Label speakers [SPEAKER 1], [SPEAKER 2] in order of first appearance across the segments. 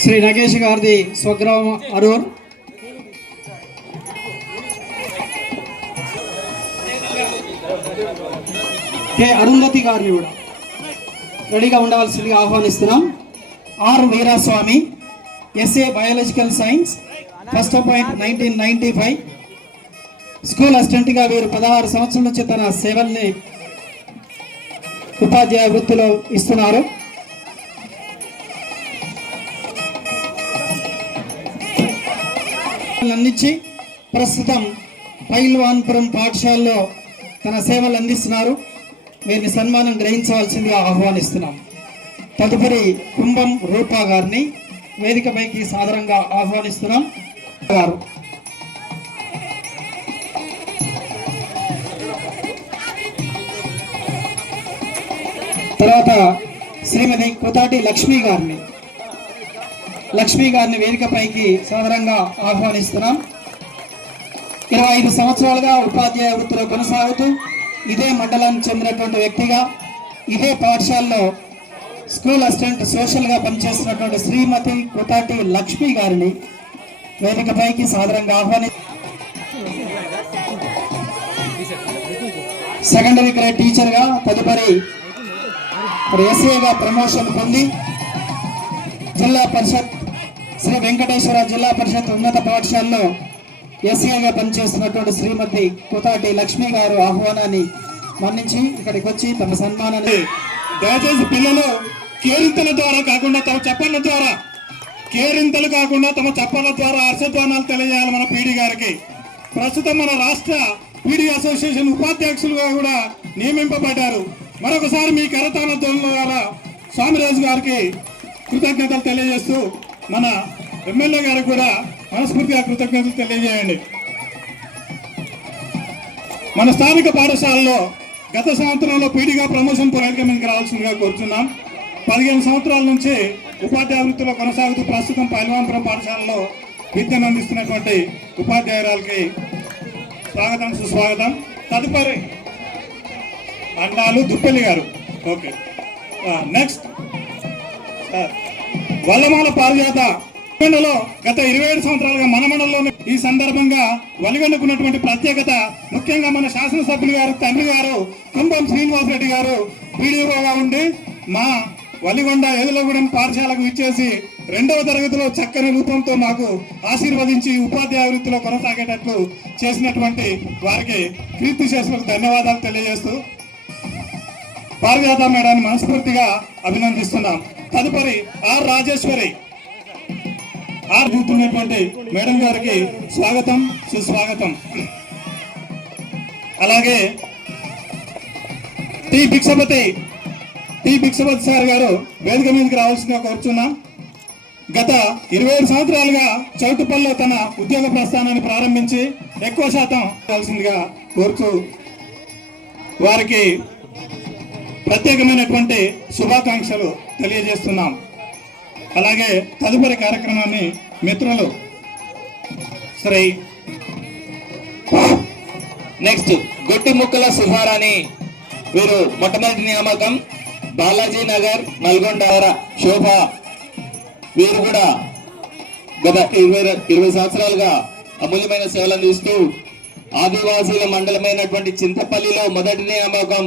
[SPEAKER 1] శ్రీ నగేష్ గారిది స్వగ్రామం అరూర్. కే. అరుంధతి గారిని కూడా రెడీగా ఉండవలసిందిగా ఆహ్వానిస్తున్నాం. R. Veeraswamy S A biological science first point nineteen ninety five school అసిస్టెంట్గా వీరు పదహారు సంవత్సరాల నుంచి తన సేవల్ని ఉపాధ్యాయ వృత్తిలో ఇస్తున్నారు. అందించి ప్రస్తుతం పైల్వాన్పురం పాఠశాలలో తన సేవలు అందిస్తున్నారు. వీరిని సన్మానం గ్రహించవలసిందిగా ఆహ్వానిస్తున్నాం. తదుపరి కుంభం రూపా గారిని వేదికపైకి సాధారణంగా ఆహ్వానిస్తున్నాం. గారు. తర్వాత శ్రీమతి కొతాటి లక్ష్మి గారిని. లక్ష్మి గారిని వేదికపైకి సాదరంగా ఆహ్వానిస్తున్నాం. ఇరవై ఐదు సంవత్సరాలుగా ఉపాధ్యాయ వృత్తిలో కొనసాగుతూ ఇదే మండలానికి చెందినటువంటి వ్యక్తిగా ఇదే పాఠశాలలో స్కూల్ అసిస్టెంట్ సోషల్గా పనిచేస్తున్నటువంటి శ్రీమతి కుతాటి లక్ష్మి గారిని వేదికపైకి సాదరంగా ఆహ్వాని సెకండరీ గ్రేడ్ టీచర్గా తదుపరి ఇప్పుడు ఎస్ఏగా ప్రమోషన్ పొంది జిల్లా పరిషత్ శ్రీ వెంకటేశ్వర జిల్లా పరిషత్ ఉన్నత పాఠశాలలో ఎస్ఏగా పనిచేస్తున్నటువంటి శ్రీమతి కుతాటి లక్ష్మి గారు ఆహ్వానాన్ని మన్నించి ఇక్కడికి వచ్చి తమ సన్మానాన్ని
[SPEAKER 2] దయచేసి పిల్లలు కేరింతల ద్వారా కాకుండా తమ చెప్పల ద్వారా కేరింతలు కాకుండా తమ చెప్పల ద్వారా హర్షధ్వానాలు తెలియజేయాలి మన పీడి గారికి. ప్రస్తుతం మన రాష్ట్ర పీడి అసోసియేషన్ ఉపాధ్యక్షులుగా కూడా నియమింపబడ్డారు. మరొకసారి మీ కరతాల ధ్వనుల ద్వారా స్వామిరాజు గారికి కృతజ్ఞతలు తెలియజేస్తూ మన ఎమ్మెల్యే గారికి కూడా మనస్ఫూర్తిగా కృతజ్ఞతలు తెలియజేయండి. మన స్థానిక పాఠశాలలో గత సంవత్సరంలో పీడిగా ప్రమోషన్ కార్యక్రమానికి రావాల్సిందిగా కోరుతున్నాం పదిహేను సంవత్సరాల నుంచి ఉపాధ్యాయ వృత్తిలో కొనసాగుతూ ప్రస్తుతం పైల్వాన్పురం పాఠశాలలో విద్యను అందిస్తున్నటువంటి ఉపాధ్యాయురాలకి స్వాగతం సుస్వాగతం. తదుపరి అన్నాలు దుప్పెల్లి గారు. ఓకే. నెక్స్ట్ వల్లమాల పారిజాత వలిగొండలో గత ఇరవై ఏడు సంవత్సరాలుగా మన మండలంలోనే ఈ సందర్భంగా వలిగొండకున్నటువంటి ప్రత్యేకత ముఖ్యంగా మన శాసనసభ్యులు గారు తండ్రి గారు కుంభం శ్రీనివాసరెడ్డి గారు పీడీఓగా ఉండి మా వలిగొండ ఎదులగూడెం పాఠశాలకు ఇచ్చేసి రెండవ తరగతిలో చక్కని రూపంతో నాకు ఆశీర్వదించి ఉపాధ్యాయ వృత్తిలో కొనసాగేటట్లు చేసినటువంటి వారికి కీర్తి చేసినందుకు ధన్యవాదాలు తెలియజేస్తూ పారిజాత మేడాన్ని మనస్ఫూర్తిగా అభినందిస్తున్నాం. తదుపరి ఆర్ రాజేశ్వరి. ఆర్ చూస్తున్నటువంటి మేడం గారికి స్వాగతం సుస్వాగతం. అలాగే T Bhikshapathi T Bhikshapathi sir garu వేదిక మీదకి రావాల్సిందిగా కోరుచున్నాం. గత ఇరవై ఏడు సంవత్సరాలుగా చౌటుపల్లిలో తన ఉద్యోగ ప్రస్థానాన్ని ప్రారంభించి ఎక్కువ శాతం కావాల్సిందిగా కోరుతూ వారికి ప్రత్యేకమైనటువంటి శుభాకాంక్షలు తెలియజేస్తున్నాం. అలాగే తదుపరి కార్యక్రమాన్ని మిత్రులు శ్రీ
[SPEAKER 3] నెక్స్ట్ గొట్టి ముక్కల సుహారాని వీరు మొట్టమొదటి నియామకం బాలాజీ నగర్ నల్గొండ శోభ. వీరు కూడా గత ఇరవై ఇరవై సంవత్సరాలుగా అమూల్యమైన సేవలు అందిస్తూ ఆదివాసీల మండలమైనటువంటి చింతపల్లిలో మొదటి నియామకం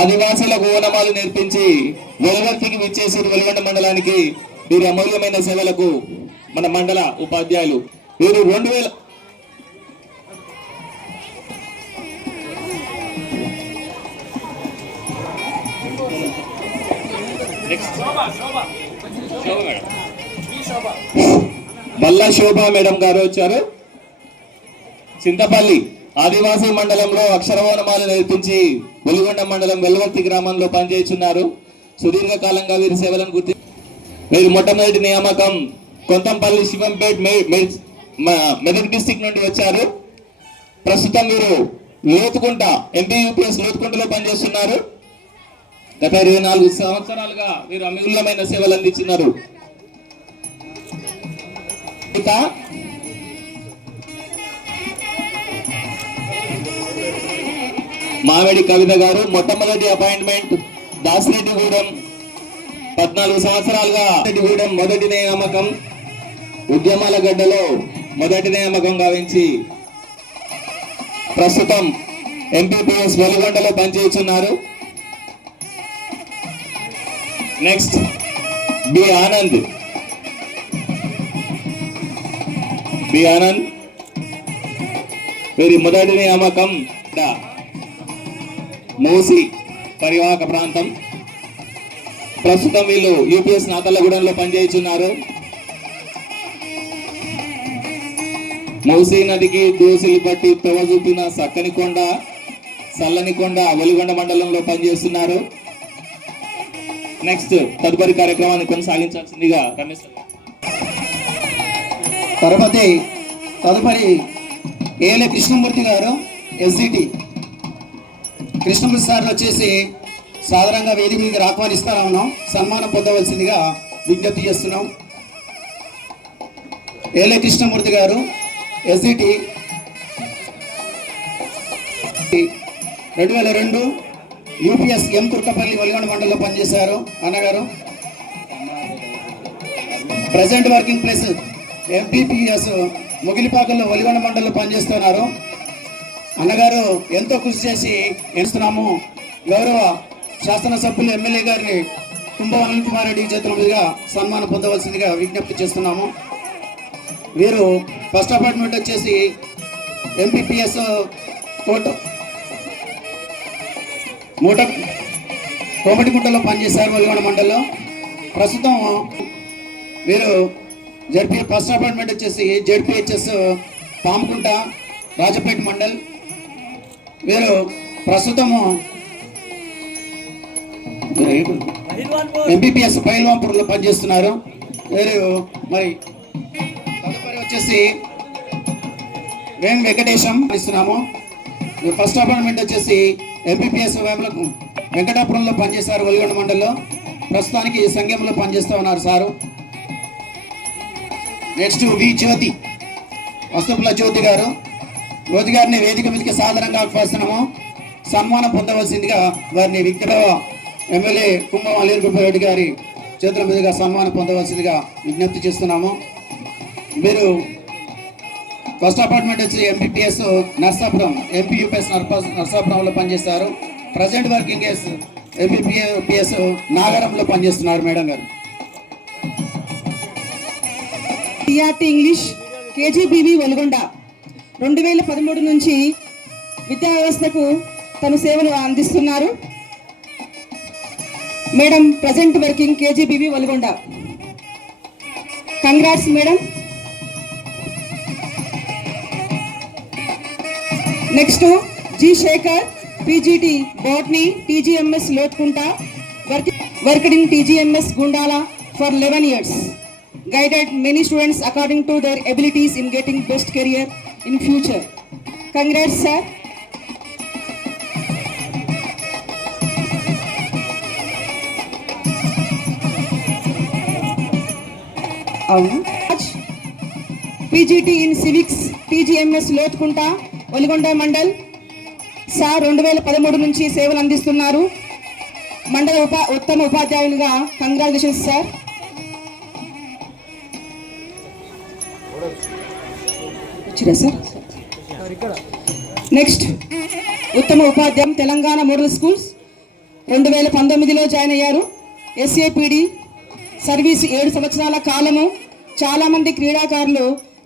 [SPEAKER 3] ఆదివాసులకు ఓనమాలు నేర్పించి వెలువర్తికి విచ్చేసి వెలుగొండ మండలానికి వీరి అమూల్యమైన సేవలకు మన మండల ఉపాధ్యాయులు. వీరు రెండు వేల మల్లా శోభ మేడం గారు వచ్చారు. చింతపల్లి. ఆదివాసీ మండలంలో అక్షరవనమాలు నేర్పించి వెలుగొండ మండలం వెల్వర్తి గ్రామంలో పనిచేస్తున్నారు. సుదీర్ఘకాలంగా వీరి సేవలను గుర్తి వీరి మొట్టమొదటి నియామకం కొంతంపల్లి శివంపేట్ మే- మెదక్ డిస్టిక్ నుండి వచ్చారు. ప్రస్తుతం వీరు లోతుకుంట ఎంపీయూపీఎస్ లోతుకుంటలో పనిచేస్తున్నారు. గత ఇరవై నాలుగు సంవత్సరాలుగా వీరు అమూల్యమైన సేవలు అందించినారు. మావేడి కవిత గారు మొట్టమొదటి అపాయింట్మెంట్ దాసిరెడ్డిగూడెం. పద్నాలుగు సంవత్సరాలుగా రెడ్డిగూడెం మొదటి నియామకం ఉద్యమాల గడ్డలో మొదటి నియామకం గావించి ప్రస్తుతం ఎంపీపీఎస్ వెలుగొండలో పనిచేస్తున్నారు. Next B Anand B Anand వీరి మొదటి నియామకం మూసి పరివాహక ప్రాంతం. ప్రస్తుతం వీళ్ళు యూపీఎస్ నాతల్లగూడెంలో పనిచేస్తున్నారు మూసీ నదికి దోసిలి పట్టి తొవ చూపిన సక్కని కొండ సల్లని కొండ వెలుగొండ మండలంలో పనిచేస్తున్నారు. నెక్స్ట్ తదుపరి కార్యక్రమాన్ని కొనసాగించాల్సిందిగా రమేష్
[SPEAKER 4] తరుపతి తదుపరి ఏలే కృష్ణమూర్తి గారు ఎస్సిటి. కృష్ణమూర్తి సార్లు వచ్చేసి సాధారణంగా వేదిక మీదకి ఆహ్వానిస్తా ఉన్నాం. సన్మానం పొందవలసిందిగా విజ్ఞప్తి చేస్తున్నాం. ఏలే కృష్ణమూర్తి గారు ఎస్జిటి రెండు వేల రెండు యూపీఎస్ ఎం కుర్కపల్లి వలిగొండ మండలంలో పనిచేశారు. అన్నగారు present working place M P P S ముగిలిపాకల్లో Oligonda మండలంలో పనిచేస్తున్నారు. అన్నగారు ఎంతో కృషి చేసి ఎంచుతున్నాము గౌరవ శాసనసభ్యులు ఎమ్మెల్యే గారిని కుంభ అనిల్ కుమార్ రెడ్డి చేతుల మీదుగా సన్మానం పొందవలసిందిగా విజ్ఞప్తి చేస్తున్నాము. వీరు ఫస్ట్ అపార్ట్మెంట్ వచ్చేసి ఎంపీపీఎస్ కోర్టు మూట కోమటిగుంటలో పనిచేశారు ఒలిగొండ మండలం ప్రస్తుతం వీరు జడ్పీ ఫస్ట్ అపాయింట్మెంట్ వచ్చేసి Z P H S Pamukunta Rajapet mandal. వీరు ప్రస్తుతము ఎంబీబీఎస్ పైల్వాంపూర్లో పనిచేస్తున్నారు. వీరు మరి తదుపరి వచ్చేసి వేం వెంకటేశం ఇస్తున్నాము ఫస్ట్ అపాయింట్మెంట్ వచ్చేసి ఎంపీపీఎస్ వెంకటాపురంలో పనిచేశారు ఒలిగొండ మండలంలో. ప్రస్తుతానికి సంఘంలో పనిచేస్తూ ఉన్నారు సారు. నెక్స్ట్ వి జ్యోతి వస్తుపుల జ్యోతి గారు. జ్యోతి గారిని వేదిక మీదకి సాధారణంగా ఆహ్వానిస్తున్నాము సన్మానం పొందవలసిందిగా వారిని విజ్ఞత ఎమ్మెల్యే కుంభం అలీర్గుప్పారెడ్డి గారి చేతుల మీదుగా సన్మానం పొందవలసిందిగా విజ్ఞప్తి చేస్తున్నాము. మీరు ఫస్ట్ అపార్ట్మెంట్ వచ్చి M P P S Narsapuram M P U P S నర్సాపురంలో పనిచేస్తారు. Present working S M P P S నాగరంలో పనిచేస్తున్నారు madam garu.
[SPEAKER 5] English K G B V Velugonda. రెండు వేల పదమూడు నుంచి విద్యా వ్యవస్థకు తన సేవలు అందిస్తున్నారు. Madam present working K G B V Valgonda. Congrats madam. Next G Shekar P G T botany T G M S Lotkunta work worked in T G M S Gundala for eleven years. Guided many students according to their abilities in getting best career. In future. Congrats, sir. అవును. P G T in civics T G M S Lothukunta Oligonda mandal. Sir రెండు వేల పదమూడు నుంచి సేవలు అందిస్తున్నారు. మండల ఉపా ఉత్తమ ఉపాధ్యాయులుగా కంగ్రాచులేషన్స్ సార్. వచ్చిరా సార్? నెక్స్ట్ ఉత్తమ ఉపాధ్యాయం తెలంగాణ మోడల్ స్కూల్స్. రెండు వేల పంతొమ్మిదిలో జాయిన్ అయ్యారు. ఎస్ఏపిడి సర్వీస్ ఏడు సంవత్సరాల కాలము. చాలామంది క్రీడాకారులు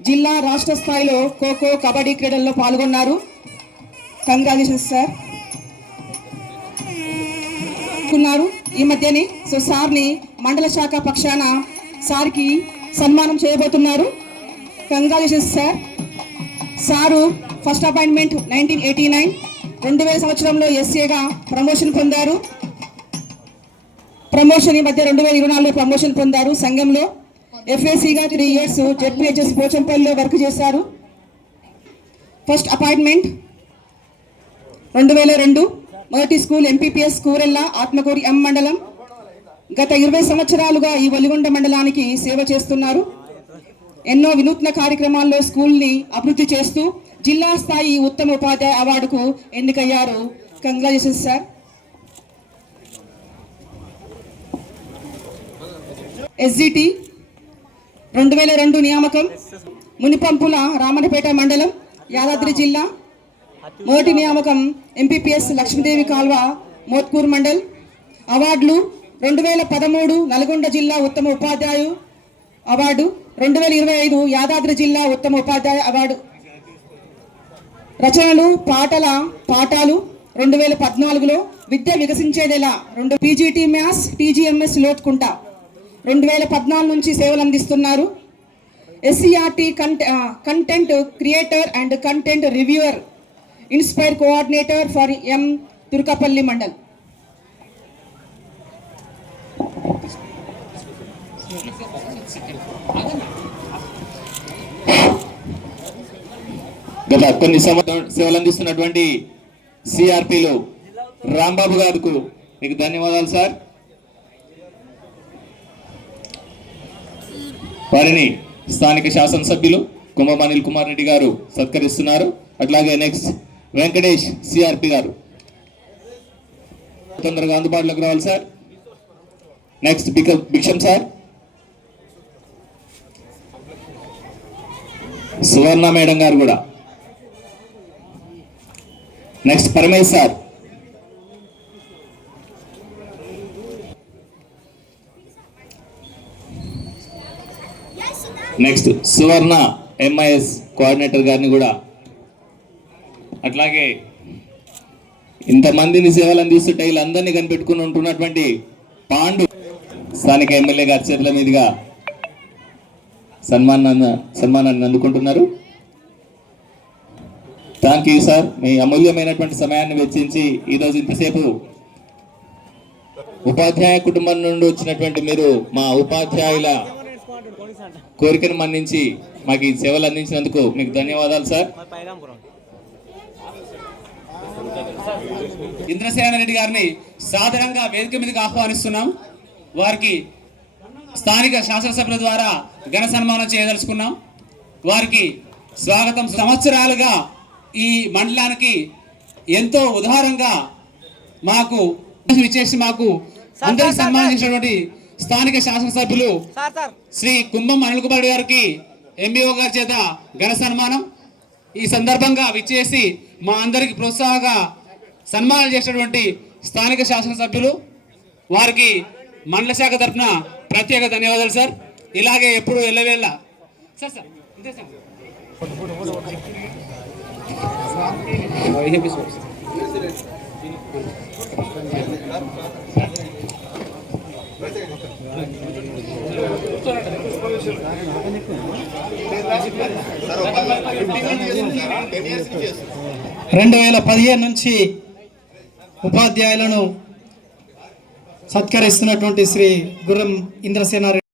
[SPEAKER 5] జిల్లా రాష్ట్ర స్థాయిలో ఖోఖో కబడ్డీ క్రీడల్లో పాల్గొన్నారు. కంగ్రాచులేషన్స్ సార్ ఉన్నారు ఈ మధ్యనే సో సార్ని మండల శాఖ పక్షాన సార్కి సన్మానం చేయబోతున్నారు. Congratulations sir sir first appointment nineteen eighty nine రెండు వేల సంవత్సరంలో ఎస్ఏగా ప్రమోషన్ పొందారు. ప్రమోషన్ ఈ మధ్య రెండు వేల ఇరవై నాలుగులో ప్రమోషన్ పొందారు సంఘంలో ఎఫ్ఏసీగా త్రీ ఇయర్స్ జెడ్పిహెచ్ఎస్ పోచంపల్లిలో వర్క్ చేశారు. ఫస్ట్ అపాయింట్మెంట్ రెండు వేల రెండు. మొదటి school MPPS Kurella Atmakuri M మండలం. గత ఇరవై సంవత్సరాలుగా ఈ వలిగొండ మండలానికి సేవ చేస్తున్నారు. ఎన్నో వినూత్న కార్యక్రమాల్లో స్కూల్ని అభివృద్ధి చేస్తూ జిల్లా స్థాయి ఉత్తమ ఉపాధ్యాయ అవార్డుకు ఎన్నికయ్యారు. కంగ్రాచులేషన్స్ సార్ ఎస్జిటి రెండు వేల రెండు నియామకం మునిపంపుల రామనపేట మండలం యాదాద్రి జిల్లా. మొదటి నియామకం M P P S Lakshmidevi Kalva Motkur mandal. అవార్డులు రెండు వేల పదమూడు నల్గొండ జిల్లా ఉత్తమ ఉపాధ్యాయు అవార్డు. రెండు వేల ఇరవై ఐదు యాదాద్రి జిల్లా ఉత్తమ ఉపాధ్యాయ అవార్డు. రచనలు పాటల పాఠాలు రెండు వేల పద్నాలుగులో విద్య వికసించేదెలా రెండు పీజీటీ మ్యాథ్స్ టీజీఎంఎస్ లోత్కుంట రెండు వేల పద్నాలుగు నుంచి సేవలు అందిస్తున్నారు. ఎస్సీఆర్టీ కంటె content creator and content reviewer inspire coordinator for M Turkapalli mandal.
[SPEAKER 3] గత కొన్ని సేవలు అందిస్తున్నటువంటి సిఆర్పిలు రాంబాబు గారికి మీకు ధన్యవాదాలు సార్. వారిని స్థానిక శాసనసభ్యులు కుంభం అనిల్ కుమార్ రెడ్డి గారు సత్కరిస్తున్నారు. అట్లాగే నెక్స్ట్ వెంకటేష్ సిఆర్పి గారు. తొందరగా అందుబాటులోకి రావాలి సార్. నెక్స్ట్ బిక బిక్షం సార్. సువర్ణ మేడం గారు కూడా. Next Paramesh sir next Suvarna M I S coordinator గారిని కూడా. అట్లాగే ఇంతమందిని సేవలు అందిస్తుంటే వీళ్ళందరినీ కనిపెట్టుకుని ఉంటున్నటువంటి పాండు స్థానిక ఎమ్మెల్యే గారి చేతుల మీదుగా సన్మానాన్ని సన్మానాన్ని అందుకుంటున్నారు. థ్యాంక్ యూ సార్ మీ అమూల్యమైనటువంటి సమయాన్ని వెచ్చించి ఈరోజు ఇంతసేపు ఉపాధ్యాయ కుటుంబం నుండి వచ్చినటువంటి మీరు మా ఉపాధ్యాయుల కోరికను మన్నించి మాకు ఈ సేవలు అందించినందుకు మీకు ధన్యవాదాలు సార్
[SPEAKER 6] ఇంద్రసేన రెడ్డి గారిని సాధారణంగా వేదిక మీదకి ఆహ్వానిస్తున్నాం. వారికి స్థానిక శాసనసభ్యుల ద్వారా ఘన సన్మానం చేయదలుచుకున్నాం. వారికి స్వాగతం. సంవత్సరాలుగా ఈ మండలానికి ఎంతో ఉదారంగా మాకు ఇచ్చేసి మాకు అందరికి సన్మానించినటువంటి స్థానిక శాసనసభ్యులు శ్రీ కుంభం అనిల్ కుమార్ గారికి ఎంబీఓ గారి చేత ఘన సన్మానం. ఈ సందర్భంగా విచ్చేసి మా అందరికి ప్రోత్సాహంగా సన్మానం చేసినటువంటి స్థానిక శాసనసభ్యులు వారికి మండల శాఖ తరఫున ప్రత్యేక ధన్యవాదాలు సార్. ఇలాగే ఎప్పుడు వెళ్ళవేళ్ళ సార్ సార్ ఇంతే సార్.
[SPEAKER 4] రెండు వేల పదిహేను నుంచి ఉపాధ్యాయులను సత్కరిస్తున్నటువంటి శ్రీ గుర్రం ఇంద్రసేనారెడ్డి